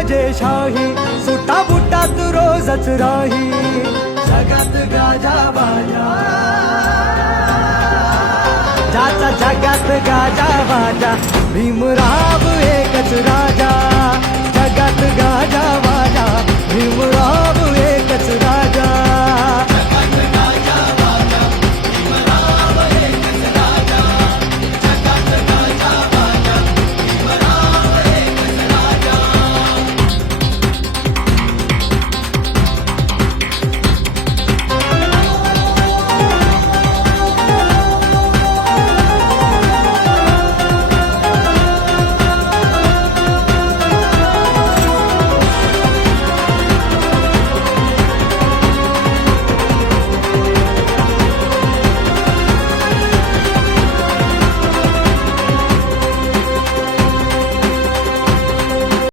राजेशाही, सुटा बुटात रोजच राही, जगात गाजा बाजा, ज्याचा जगात गाजा बाजा, भीमराव एकच राजा.